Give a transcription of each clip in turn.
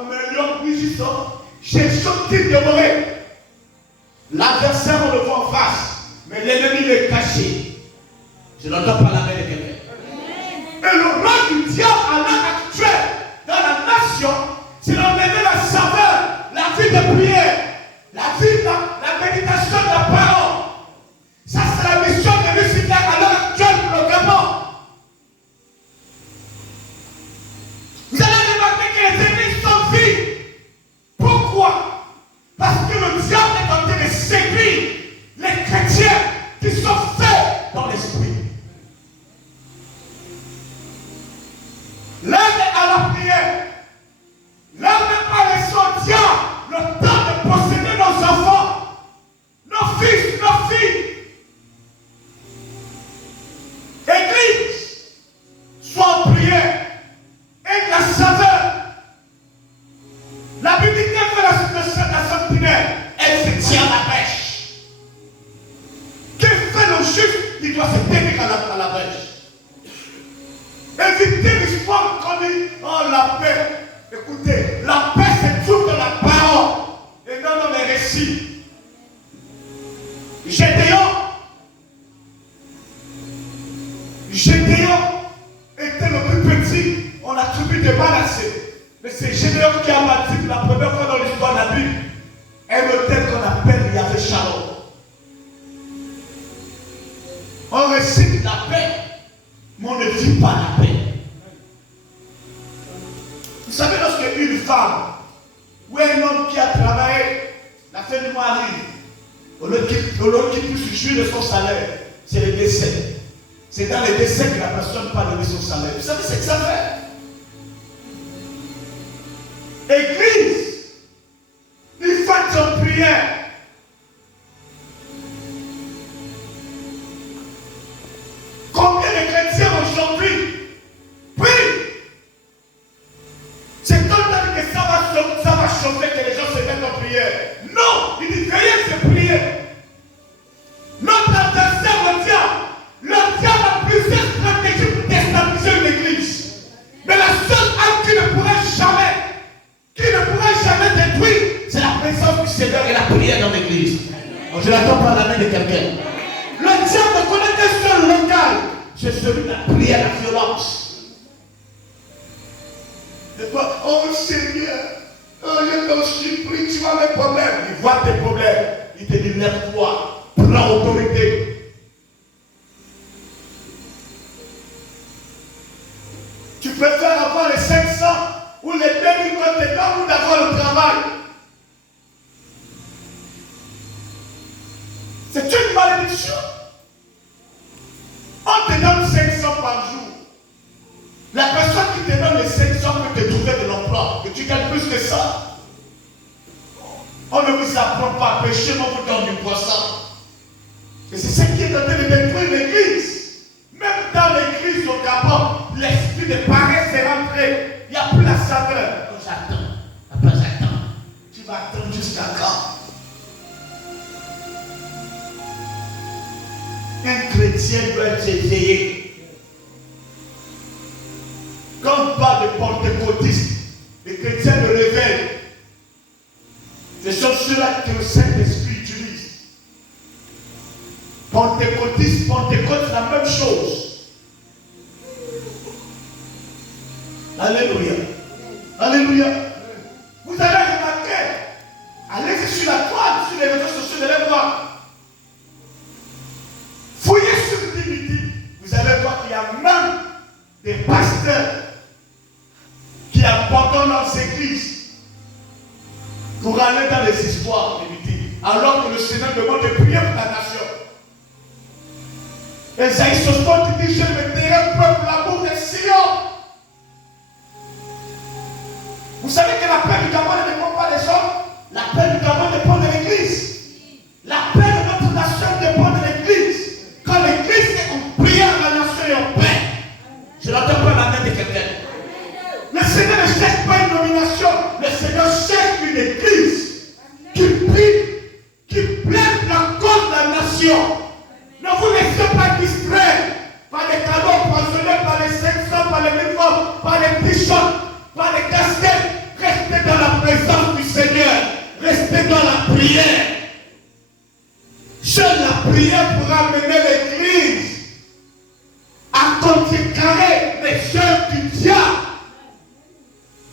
comme un lion rugissant, j'ai sorti demeurer. L'adversaire, on le voit en face, mais l'ennemi il est caché. Je n'entends pas la main de quelqu'un. Et le rôle du diable à l'heure actuelle dans la nation, c'est d'enlever la saveur, la vie de prière, la vie de la méditation de la parole. Ça, c'est la mission de Lucifer à l'heure actuelle pour le Gabon. Vous allez remarquer que les églises sont vides. Pourquoi? Parce que le diable est en train de séduire les chrétiens qui sont faits dans l'esprit. L'heure est à la prière. L'heure n'est pas laissée au diable le temps de posséder nos enfants, nos fils, nos filles. Église, sois en prière et la saveur. La Bible dit qu'elle fait la sentinelle, elle se tient à la brèche. Que fait le juif? Il doit se tenir à la brèche. Évitez l'histoire qu'on dit, oh la paix. Écoutez, la paix c'est tout dans la parole et non dans les récits. Gédéon était le plus petit, on attribue des balancés. Mais c'est Gédéon qui a bâti la première fois dans l'histoire de la Bible un hôtel qu'on appelle Yahvé Shalom. On récite la paix, mais on ne vit pas la paix. Vous savez, lorsque une femme ou un homme qui a travaillé, la fin du mois arrive, au lieu qu'il puisse jouir de son salaire, c'est le décès. C'est dans les décès que la personne ne peut pas donner son salaire. Vous savez ce que ça fait? Église, il faut en prière. Combien de chrétiens aujourd'hui prient? C'est comme ça que ça va chauffer que les gens se mettent en prière. Non, il dit veillez se prier. Notre adversaire, le diable a plusieurs stratégies pour déstabiliser une église. Mais la seule arme qui ne pourra jamais détruire, c'est la présence du Seigneur et la prière dans l'église. Je n'attends pas la main de quelqu'un. Le diable ne connaît qu'un seul local, c'est celui de la prière, la violence. Oh Seigneur, quand je prie, tu vois mes problèmes. Il voit tes problèmes. Il te dit, lève-toi, prends autorité. Tu préfères avoir les 500 ou les 2000 quand tu es là ou d'avoir le travail. C'est une malédiction. On te donne 500 par jour. La personne qui te donne les 500 peut te trouver de l'emploi. Et tu gagnes plus que ça. On ne vous apprend pas à pécher, mais on vous donne du poisson. Et c'est ce qui est en train de détruire l'église. Même dans l'église au Gabon, l'esprit de paresse est rentré. Il n'y a plus la saveur. J'attends. Après j'attends. Tu vas attendre jusqu'à quand? Un chrétien doit être éveillé. Quand on parle de pentecôtistes, les chrétiens le révèlent. Ce sont ceux-là que le Saint-Esprit utilise. Pentecôtiste, Pentecôte, c'est la même chose. Alléluia. Alléluia. Vous allez remarquer, allez sur la toile, sur les réseaux sociaux, vous allez voir. Fouillez sur Divinity, vous allez voir qu'il y a même des pasteurs qui abandonnent leurs églises pour aller dans les histoires Divinity, alors que le Seigneur demande de prier pour la nation. Esaïe 60 dit, je mettrai un peuple à l'amour des Sion. Vous savez que la paix du Gabon ne dépend pas des hommes. La paix du Gabon dépend de l'église. La paix de notre nation dépend de l'église. Quand l'église est en prière, la nation est en paix. Je n'entends pas la main de quelqu'un. Le Seigneur ne cherche pas une nomination. Le Seigneur cherche une église qui prie, qui plaide la cause de la nation. Ne vous laissez pas distraire par les cadeaux empoisonnés, par les 500, par les uniformes, par les t-shirts, par les casquettes. Restez dans rester dans la prière. Seule la prière pourra mener l'Église à contrecarrer les œuvres du diable.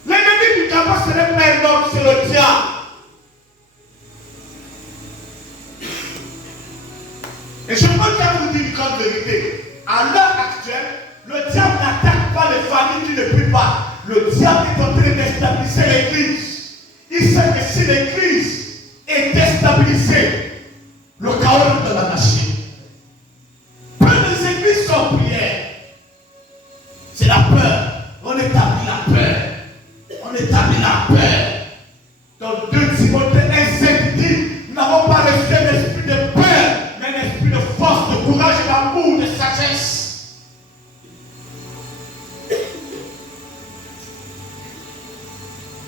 L'ennemi du diable, ce n'est pas un homme, c'est le diable. Et je peux vous dire une grande vérité. À l'heure actuelle, le diable n'attaque pas les familles qui ne prient pas. Le diable est en train de déstabiliser l'Église. Il sait que si l'Église est déstabilisée, le chaos de la nation. Peu des églises sont prières. C'est la peur. On établit la peur. On établit la peur. Dans 2 Timothée 1:5 dit, nous n'avons pas reçu un esprit de peur, mais un esprit de force, de courage, d'amour, de sagesse.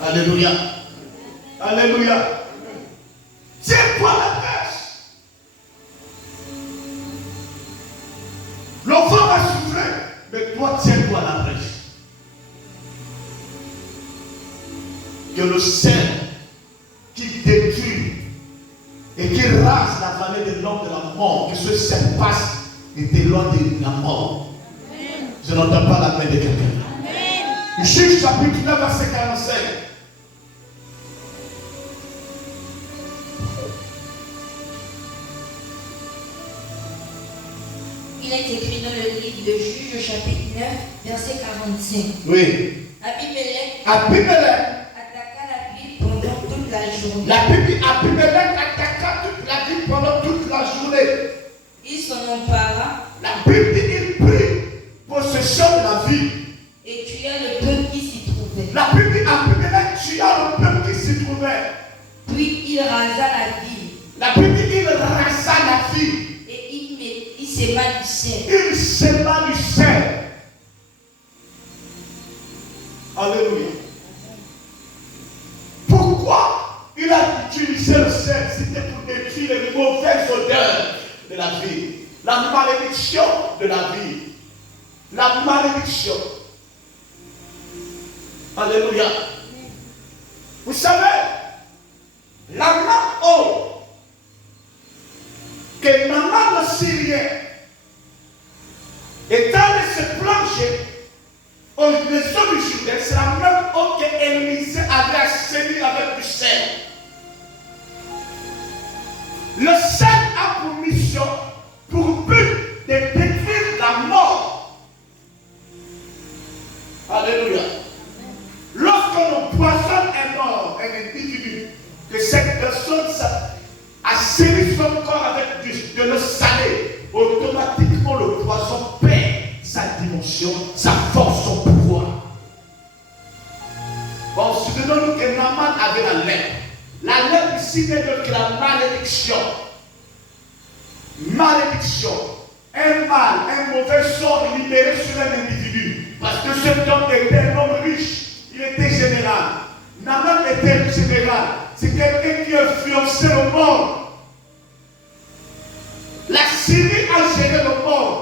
Alléluia. Alléluia. Tiens-toi la brèche. L'enfant va souffrir, mais toi tiens-toi la brèche. Que le sel qui détruit et qui rase la vallée de l'homme de la mort, que ce sel passe et t'éloigne de la mort. Je n'entends pas la main de quelqu'un. Juge chapitre 9, verset 45. Il est écrit dans le livre de Juges, chapitre 9, verset 45. Oui. Abimelech attaqua la ville pendant toute la journée. Abimelech attaqua toute la ville pendant toute la journée. Il s'en empara. La Bible dit qu'il prit possession de la ville. Et tua le peuple qui s'y trouvait. La Bible dit Abimelech tua le peuple qui s'y trouvait. Puis il rasa la ville. La Bible dit qu'il rasa la ville. Il s'éma du ciel. Il s'éma du ciel. Alléluia. Pourquoi il a utilisé le sel? C'était pour détruire les mauvaises odeurs de la vie. La malédiction de la vie. La malédiction. Alléluia. Vous savez, la main que Naaman le Syrien est allé se plonger aux maisons du Juda, c'est la même eau que Élisée avait assaini avec du sel. Le sel a pour mission, pour but de détruire la mort. Alléluia. Lorsque l'on poisonne un mort, un individu, que cette personne assainit son corps avec de l'eau salée, automatiquement le poison perd sa dimension, sa force, son pouvoir. Bon, souvenons-nous que Naaman avait la lèpre. La lèpre ici n'est que la malédiction. Malédiction. Un mal, un mauvais sort libéré sur un individu. Parce que cet homme était un homme riche. Il était général. Naaman était général. C'est quelqu'un qui influençait le monde. La Syrie a géré le monde.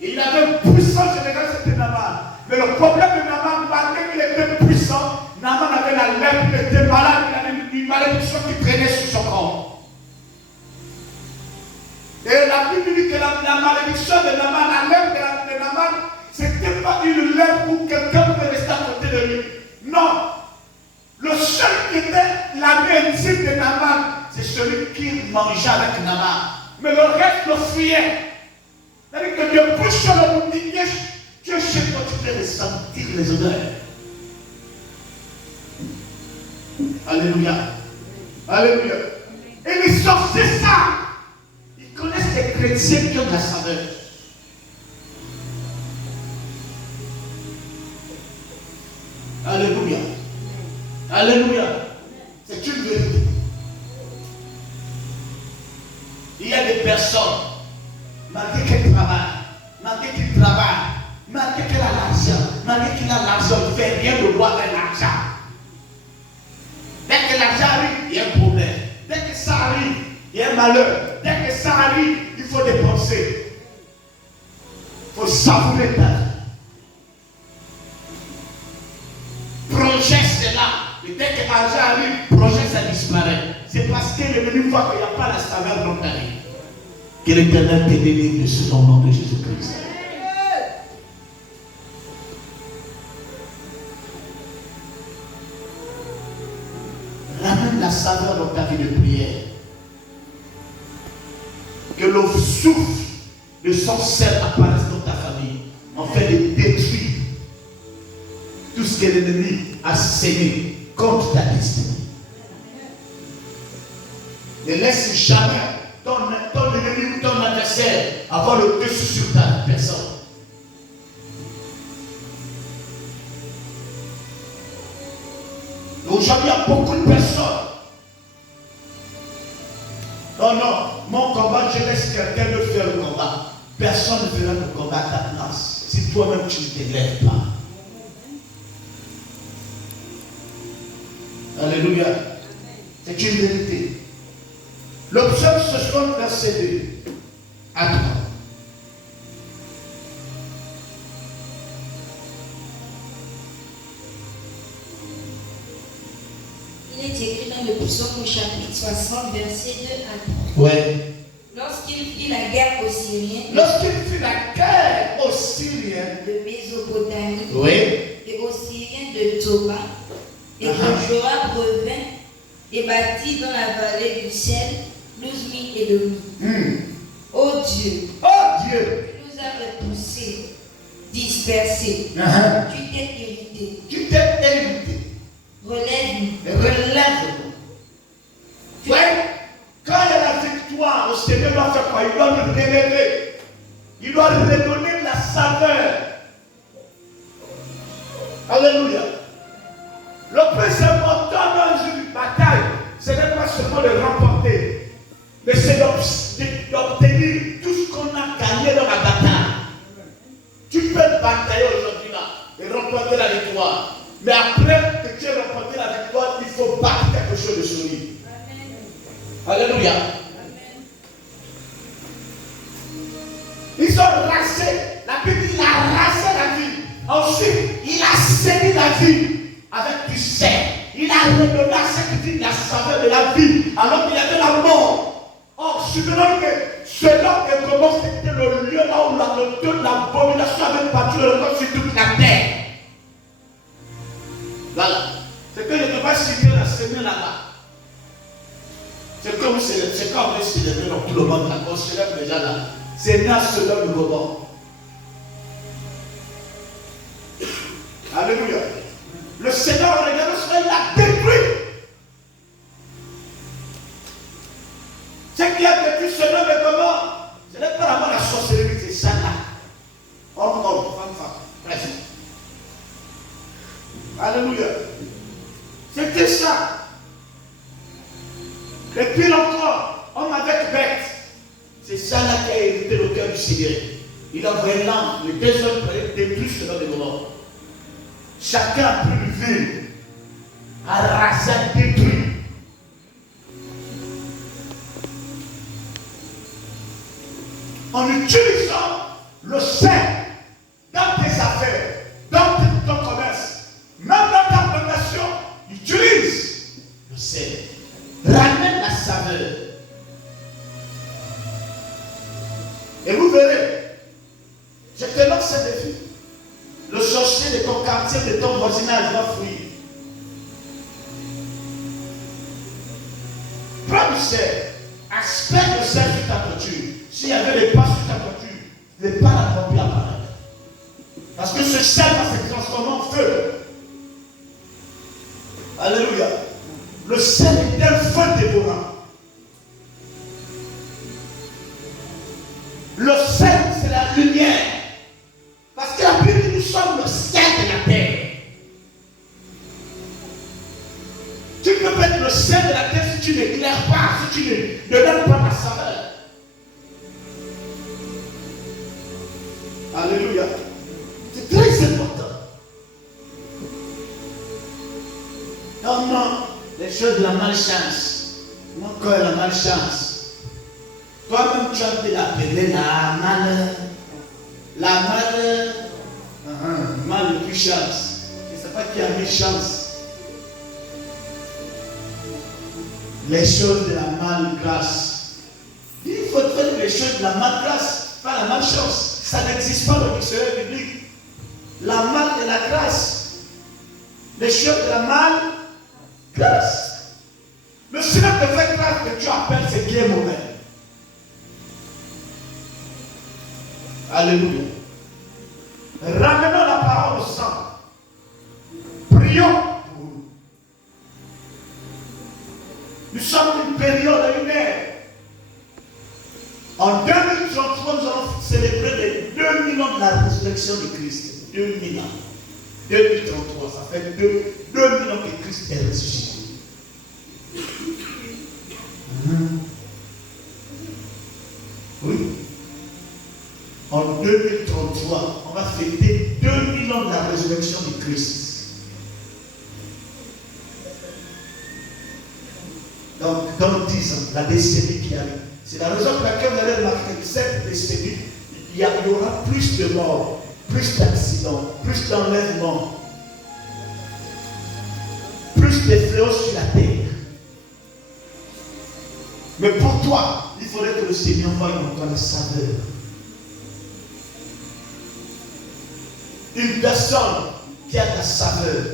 Et il avait un puissant général, c'était Naaman. Mais le problème de Naaman, malgré qu'il était puissant, Naaman avait la lèpre, il était malade, il avait une malédiction qui traînait sur son corps. Et la Bible dit que la malédiction de Naaman, la lèpre de Naaman, ce n'était pas une lèpre où quelqu'un pouvait rester à côté de lui. Non. Le seul qui était l'ami intime de Naaman, c'est celui qui mangeait avec Naaman. Mais le reste le fuyait. C'est-à-dire que Dieu pousse sur le monde, Dieu sait quand tu peux ressentir les odeurs. Alléluia. Alléluia. Et les sorciers ça. Ils connaissent les chrétiens qui ont de la saveur. Alléluia. Alléluia. C'est une vérité. Il y a des personnes, malgré qu'elles travaillent, malgré qu'elles a l'argent, malgré qu'il a l'argent, il ne fait rien de voir avec l'argent. Dès que l'argent arrive, il y a un problème. Dès que ça arrive, il y a un malheur. Dès que ça arrive, il faut dépenser. Il faut savourer ta vie. Projet cela, le dès que l'argent arrive, le projet ça disparaît. C'est parce que l'ennemi voit qu'il n'y a pas la saveur dans ta vie. Que l'Éternel te délivre de ce nom de Jésus-Christ. Ramène la saveur dans ta vie de prière. Que le souffle de son sel apparaisse dans ta famille, en fait de détruire tout ce que l'ennemi a sémé contre ta destinée. Ne laisse jamais ton ennemi ou ton adversaire avoir le dessus sur ta personne. Aujourd'hui, il y a beaucoup de personnes. Non, mon combat, je laisse quelqu'un de faire le combat. Personne ne fera le combat à ta place. Si toi-même tu ne t'élèves pas. Alléluia. C'est une vérité. L'option ce soit verset 2 à 3. Il est écrit dans le psaume au chapitre 60, verset 2 à 3. Ouais. Lorsqu'il fit la guerre aux Syriens, De Mésopotamie, oui. et aux Syriens de Toba, et que Joab revint et bâtit dans la vallée du ciel 12 000 ennemis. Ô Dieu, Dieu, tu nous as repoussés, dispersés, tu t'es irrité. Tu t'es évité. Relève-nous. Relève-nous. Ouais. Quand il y a la victoire, le Seigneur doit faire quoi? Il doit nous relever. Il doit redonner la saveur. Alléluia. Le plus important dans une bataille, ce n'est pas seulement de remporter, mais c'est d'obtenir tout ce qu'on a gagné dans la bataille. Tu peux batailler aujourd'hui là et remporter la victoire. Mais après que tu aies remporté la victoire, il faut battre quelque chose de solide. Alléluia. Ils ont rassé, la Bible dit, il a rassé la vie. Ensuite, il a saigné la vie avec du sel. Il a redonné à cette vie la saveur de la vie, alors qu'il y avait la mort. Or, souvenons que selon que comment c'était le lieu là où l'abomination avait battu le record sur toute la terre. Voilà. C'est que je ne peux pas citer la semaine là-bas. C'est comme c'est quand on est célébré dans tout le monde, on célèbre déjà là. C'est là selon le moment. Alléluia. Le Seigneur, regarde cela, il l'a détruit. Ce qui a détruit ce nom de comment? Ce n'est pas vraiment la sorcellerie, c'est ça là. Homme, femme, bref. Alléluia. C'était ça. Et puis encore, homme avec bête. C'est ça là qui a hérité le cœur du Seigneur. Il a envoyé l'âme, les deux hommes pour détruire ce nom de moment. Chacun a pris le ville, a rasé, détruit. En utilisant le sein dans tes affaires, dans ton commerce, même dans ta plantation, utilise le sein. Ramène la saveur. Et vous verrez, je te lance ce défi. Le sorcier de ton quartier, de ton voisinage va fuir. Prends du sel, aspecte le sel sur ta toiture. S'il y avait des pas sur ta toiture, les pas n'ont pu apparaître. Parce que ce sel va se transformer en feu. Alléluia. Le sel est un feu dévorant. Le sel, c'est la lumière. Parce que la Bible dit nous sommes le sel de la terre. Tu ne peux pas être le sel de la terre si tu n'éclaires pas, si tu ne donnes pas ta saveur. Alléluia. C'est très important. Non, les choses de la malchance. Mon cœur, la malchance. Toi-même, tu as été appelé la malheur. La malheur. Mal de plus chance. Je ne sais pas qui a mis chance. les choses de la malgrâce. Il faut faire les choses de la malgrâce, pas la malchance. Ça n'existe pas dans le dictionnaire biblique. La mal et la grâce. Les choses de la malgrâce. Le Seigneur te fait grâce que tu appelles, c'est bien mauvais. Alléluia. Ramenons la parole au sang. Prions pour nous. Nous sommes une période, une ère. En 2033, nous allons célébrer les 2000 ans de la résurrection de Christ. 2000 ans. 2033, ça fait 2000 ans que Christ est ressuscité. Oui. En 2033, on va fêter 2000 ans de la résurrection de Christ. Donc, dans 10 ans, la décennie qui arrive. C'est la raison pour laquelle vous allez remarquer que cette décennie, il y aura plus de morts, plus d'accidents, plus d'enlèvements, plus de fléaux sur la terre. Mais pour toi, il faudrait que le Seigneur voie en toi la saveur. Une personne qui a de la saveur,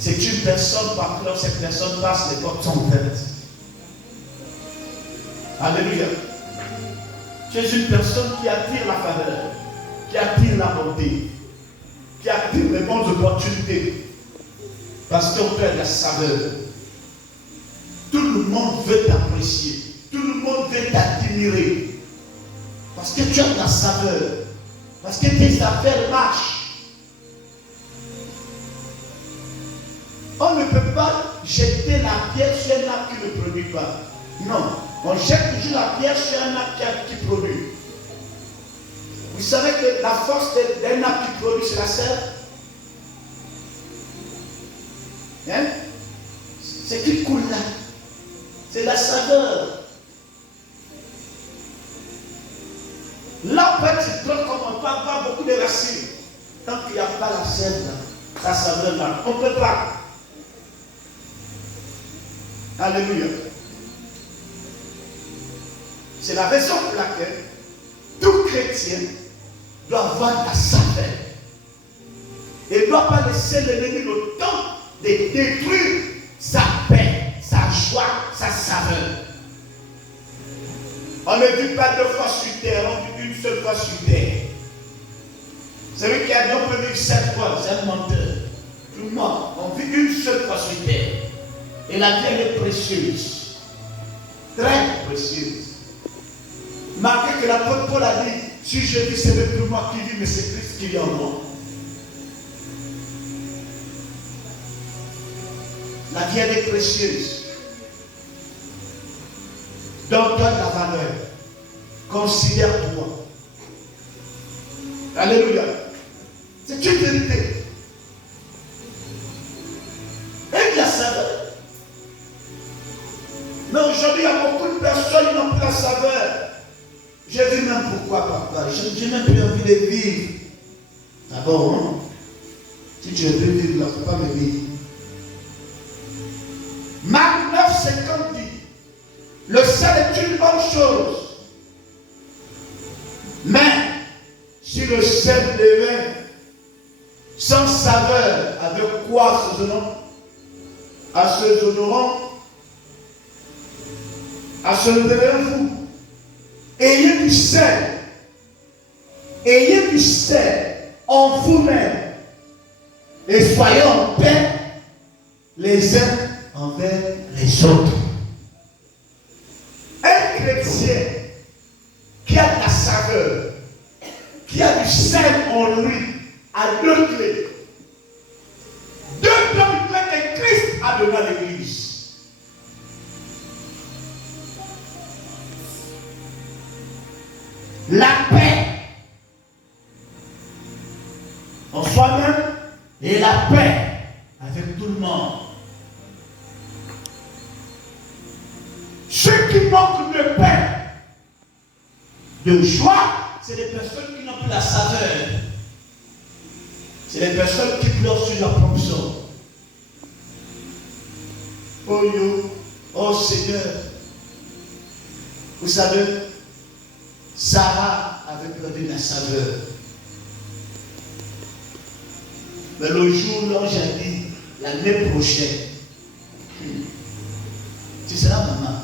c'est une personne par laquelle cette personne passe les portes sont ouvertes. Alléluia. Tu es une personne qui attire la faveur, qui attire la bonté, qui attire les bonnes opportunités. Parce qu'on fait de la saveur. Tout le monde veut t'apprécier. Tout le monde veut t'admirer. Parce que tu as de la saveur. Parce que tes affaires marchent. On ne peut pas jeter la pierre sur un arbre qui ne produit pas. Non. On jette toujours la pierre sur un arbre qui produit. Vous savez que la force d'un arbre qui produit, c'est la sève. Hein? C'est qui coule là. C'est la saveur. Là, en fait, c'est trop comme on ne peut pas beaucoup de racines. Tant qu'il n'y a pas la sève là, la saveur là, on ne peut pas. Alléluia. C'est la raison pour laquelle tout chrétien doit avoir de la saveur. Il ne doit pas laisser l'ennemi le temps de détruire sa paix, sa joie, sa saveur. On ne vit pas 2 fois sur terre, on vit une seule fois sur terre. Celui qui a dit on peut vivre 7 fois, c'est un menteur. Tout le monde, on vit une seule fois sur terre. Et la vie est précieuse. Très précieuse. Malgré que l'apôtre Paul a dit, si je vis, ce n'est plus moi qui vis, mais c'est Christ qui vit en moi. La vie est précieuse. Donne-toi de la valeur. Considère-toi. Alléluia. C'est une vérité. Et la saveur. Mais aujourd'hui, il y a beaucoup de personnes qui n'ont plus la saveur. J'ai vu même pourquoi, papa. Je n'ai même plus envie de vivre. Ah bon, hein? Si tu veux vivre, il ne faut pas me vivre. Marc 9,50 dit, le sel est une bonne chose. Mais si le sel devient sans saveur, avec quoi assaisonnerez-vous? Ayez du sel en vous-même et soyez en paix les uns envers les autres. Un chrétien qui a de la saveur, qui a du sel en lui, a 2 clés. 2 grandes clés que Christ a données à l'Église. La paix en soi-même et la paix avec tout le monde. Ceux qui manquent de paix, de joie, c'est les personnes qui n'ont plus la saveur. C'est les personnes qui pleurent sur leur propre sort. Oh yo, oh Seigneur. Vous savez, Sarah avait perdu la saveur. Mais le jour où l'ange a dit, l'année prochaine, tu seras maman.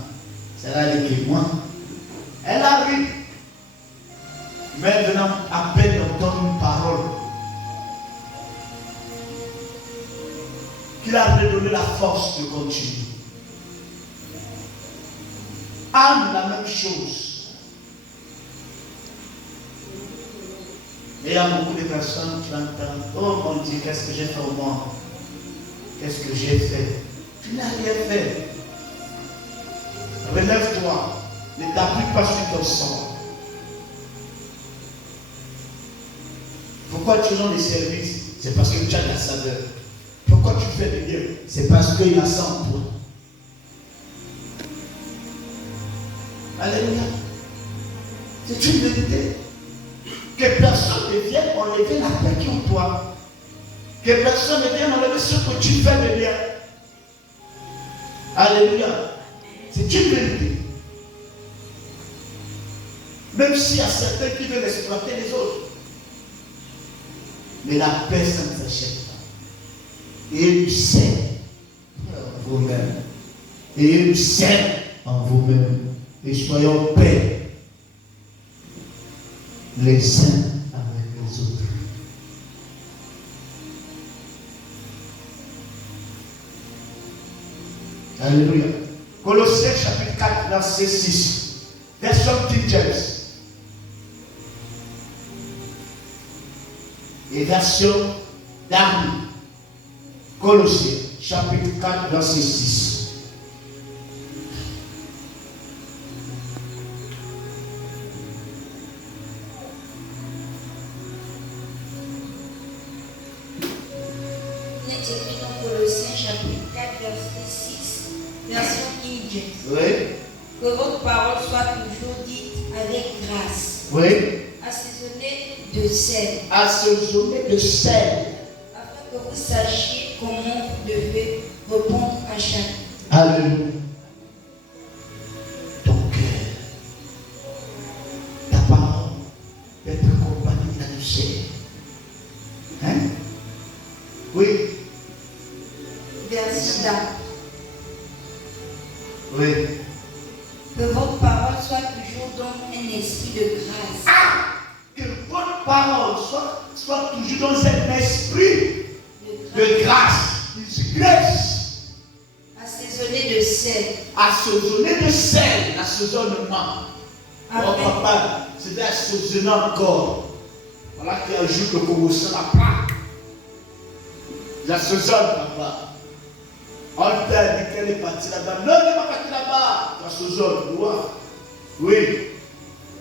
Sarah a dit, moi. Elle arrive. Maintenant, à peine d'entendre une parole qu'il a redonné la force de continuer. Anne, la même chose. Et il y a beaucoup de personnes qui entendent, oh mon Dieu, qu'est-ce que j'ai fait au monde? Qu'est-ce que j'ai fait? Tu n'as rien fait. Relève-toi. Ne t'appuie pas sur ton sang. Pourquoi tu rends des services? C'est parce que tu as de la saveur. Pourquoi tu fais des bien? C'est parce qu'il a ça en toi. Alléluia. C'est une vérité. Que personne ne vienne enlever la paix qui est en toi. Que personne ne vienne enlever ce que tu fais de bien. Alléluia. C'est une vérité. Même s'il y a certains qui veulent exploiter les autres. Mais la paix, ça ne s'achète pas. Et du sel en vous-même. Et du sel en vous-même. Et soyons paix les uns avec les autres. Alléluia. Colossiens chapitre 4, verset 6. Version King James. Et version d'Armée. Colossiens chapitre 4, verset 6. Colossiens chapitre 4, verset 6, version King James. Oui. Que votre parole soit toujours dite avec grâce. Oui. Assaisonnée de sel. Assaisonnée de sel. Afin que vous sachiez comment vous devez répondre à chacun. Alléluia. Ton cœur, ta parole, être accompagnée de la douceur. Hein? Oui. Verset d'Armée. Oui. Que votre parole soit toujours dans un esprit de grâce. Ah! Que votre parole soit toujours dans un esprit de grâce. Grace. Assaisonnée de sel. Assaisonné de sel, l'assaisonnement. Oh papa, c'était assaisonnant encore. Voilà qui ajoute le commencement à part. J'assaisonne papa. On t'a dit qu'elle est partie là-bas. Non, elle n'est pas partie là-bas. J'assaisonne, oui.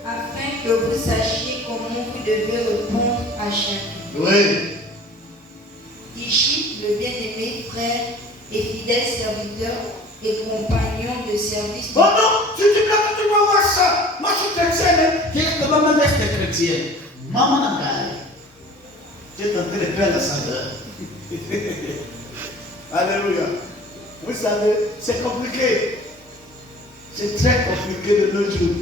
Afin que vous sachiez comment vous devez répondre à chacun. Oui. Tichite, le bien-aimé frère et fidèle serviteur et compagnon de service. Oh non, tu dis là que tu vas voir ça. Moi je suis chrétienne. Qu'est-ce que maman reste chrétienne? Maman n'a pas. Tu es en train de perdre la saveur. Alléluia. Vous savez, c'est compliqué. C'est très compliqué de nos jours.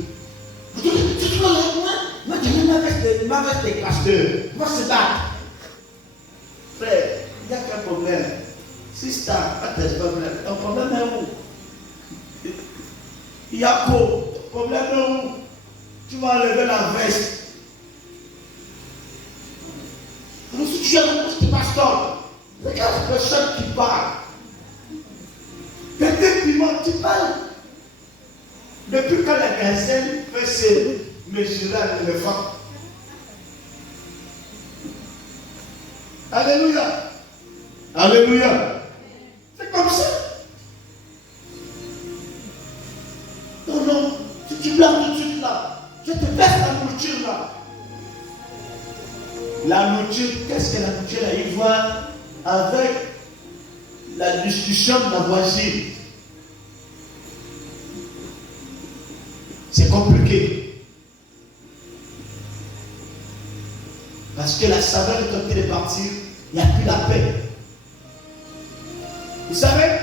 Moi, je vais ma veste de pasteur. Moi, c'est ça. Frère, il n'y a qu'un problème. Si c'est pas de problème, ton problème est où? Il y a quoi? Ton problème est où? Tu vas enlever la veste. Alors, si tu es un poste de pasteur, regarde la personne qui parle. Peut-être tu parles. Depuis quand la gazelle fait se mesurer à l'éléphant. Alléluia. Alléluia. C'est comme ça. Non, non. Si tu blagues tout de suite là, je te baisse la nourriture là. La nourriture, qu'est-ce que la nourriture a à y voir avec la discussion de la voisine? C'est compliqué. Parce que la saveur est en train de partir, il n'y a plus la paix. Vous savez,